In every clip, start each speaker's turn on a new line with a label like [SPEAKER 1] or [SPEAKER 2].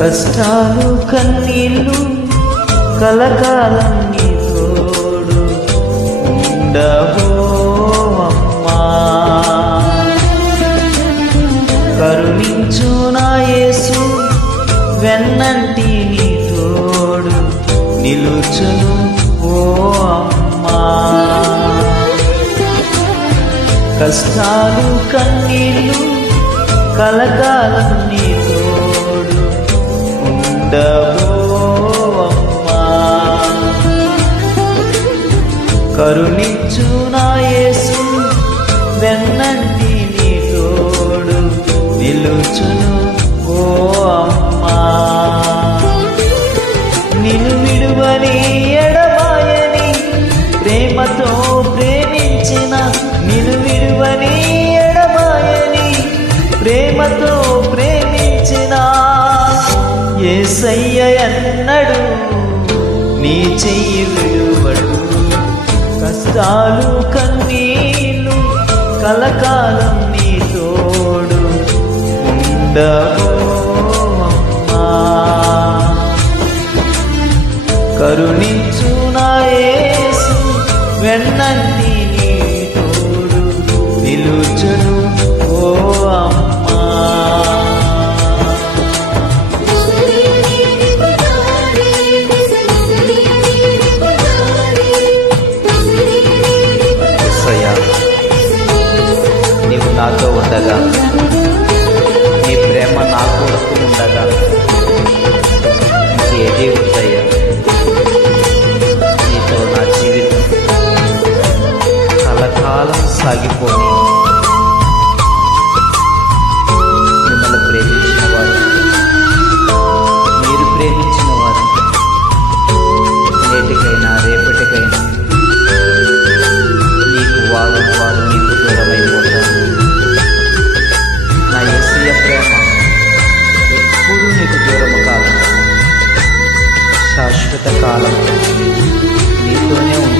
[SPEAKER 1] కష్టాలు కన్నీళ్ళు కలకాలం నీ తోడు ఉండబోమ్మా కరుణించు నా యేసు వెన్నంటి నీ తోడు నిలుచును ఓ అమ్మా. కష్టాలు కన్నీళ్ళు కలకాలం నీ ఉండవో అమ్మా కరుణించు నా యేసు వెన్నంటి నీ తోడు నిలుచును ఓ అమ్మా. నిన్ను విడువని ఎడబాయని ప్రేమతో ప్రేమించిన నిన్ను విడువని ఎడబాయని ప్రేమతో ప్రేమ ఏసయ్య ఎన్నడు నీ చెయ్యి విడువడు. కష్టాలు కన్నీళ్ళు కలకాలం నీ తోడు ఉండవో కరుణించు నా యేసు వెన్నంటి నీ తోడు. నిలుచును ఓ అమ్మ.
[SPEAKER 2] శాశ్వత కాలం నీతోనే ఉంటుంది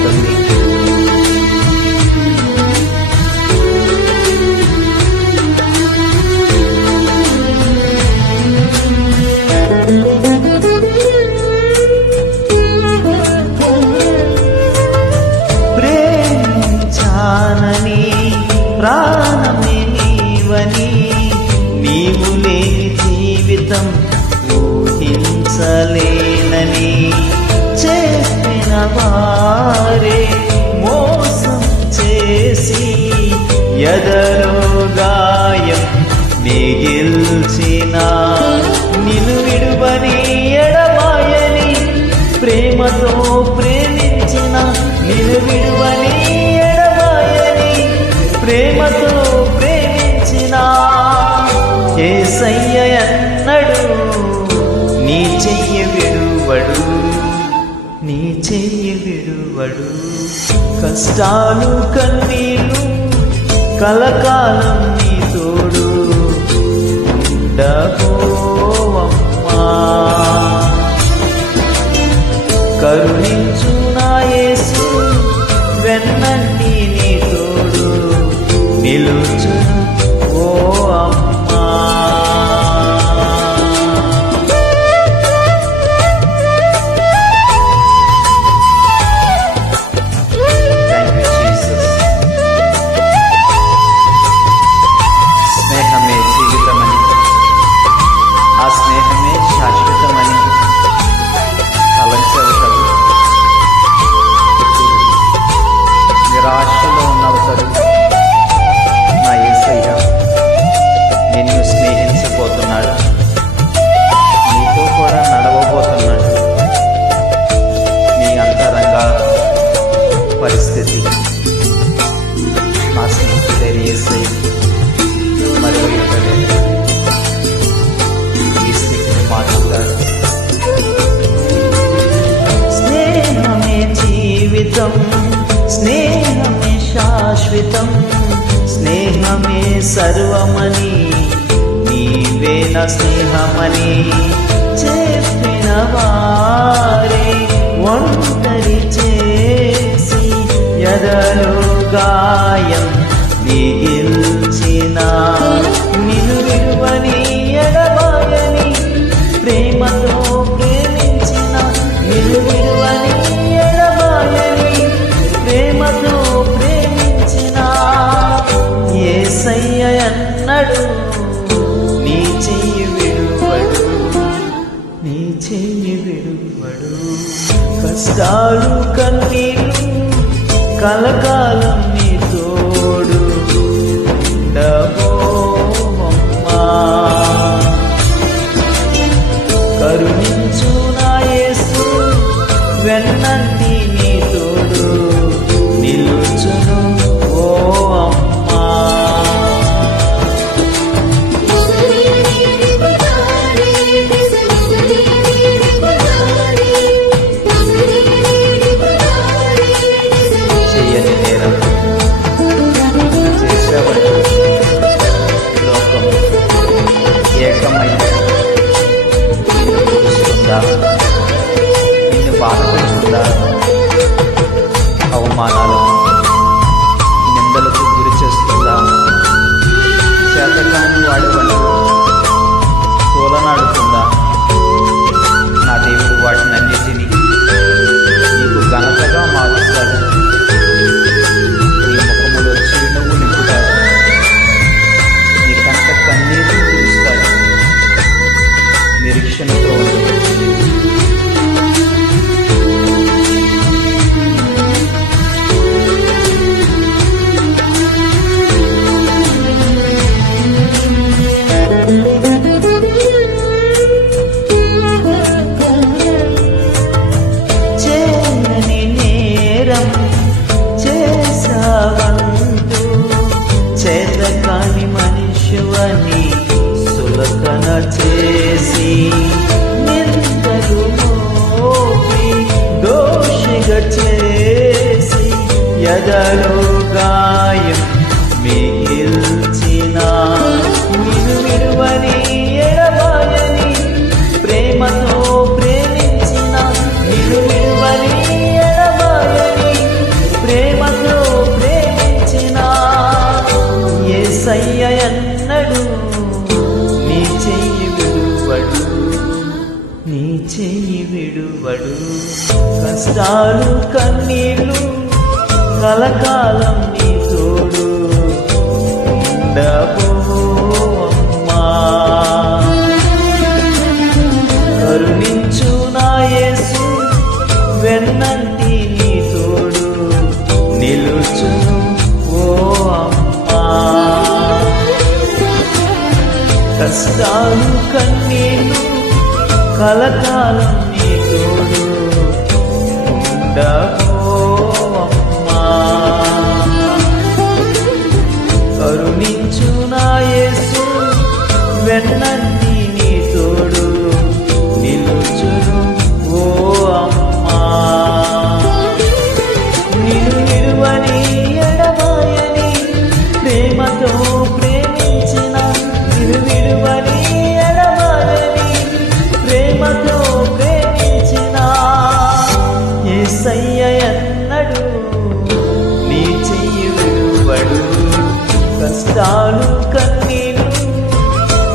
[SPEAKER 1] ఎదరో గాయం మిగిల్చిన నిన్ను విడువని ఎడబాయని ప్రేమతో ప్రేమించిన నిన్ను విడువని ఎడబాయని ప్రేమతో ప్రేమించిన ఏసయ్య ఎన్నడు నీ చెయ్యి విడువడు నీ చెయ్యి విడువడు. కష్టాలు కన్నీ కలకాలం నీ తోడు ఉండబోవమ్మా. కరుణించు
[SPEAKER 2] స్నేహమే
[SPEAKER 1] శాశ్వతం స్నేహమే సర్వమని నీవే నా స్నేహమని చెప్పిన వారే ఒంటరి చేసి ఎదలు గాయం నీ దేవుడెవడు కష్టాలు కన్నీళ్ళు కలకాలం నీ తోడు ఉండబోమమ్మా కరుణించు నా వెన్నంటి నీ తోడు నిలుచును. చెయ్యి విడువడు. కష్టాలు కన్నీళ్ళు కలకాలం నీ తోడు. ఉండబో కలకాలం నీ తోడు ఉండబోమ్మా కరుణించు నాయసు వెన్న ప్రేమతో ప్రేమించిన ఏసయ్య ఎన్నడు నీ చెయ్యి విడువడు. కష్టాలు కన్నీలు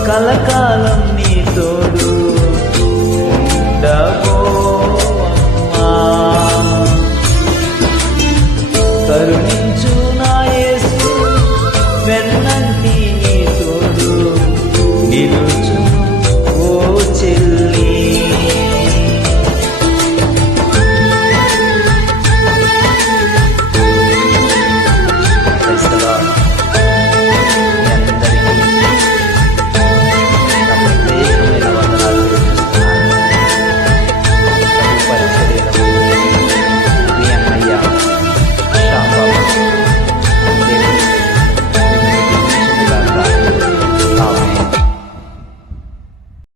[SPEAKER 1] కలకాలం నీ తోడు ఉండబో కరుణి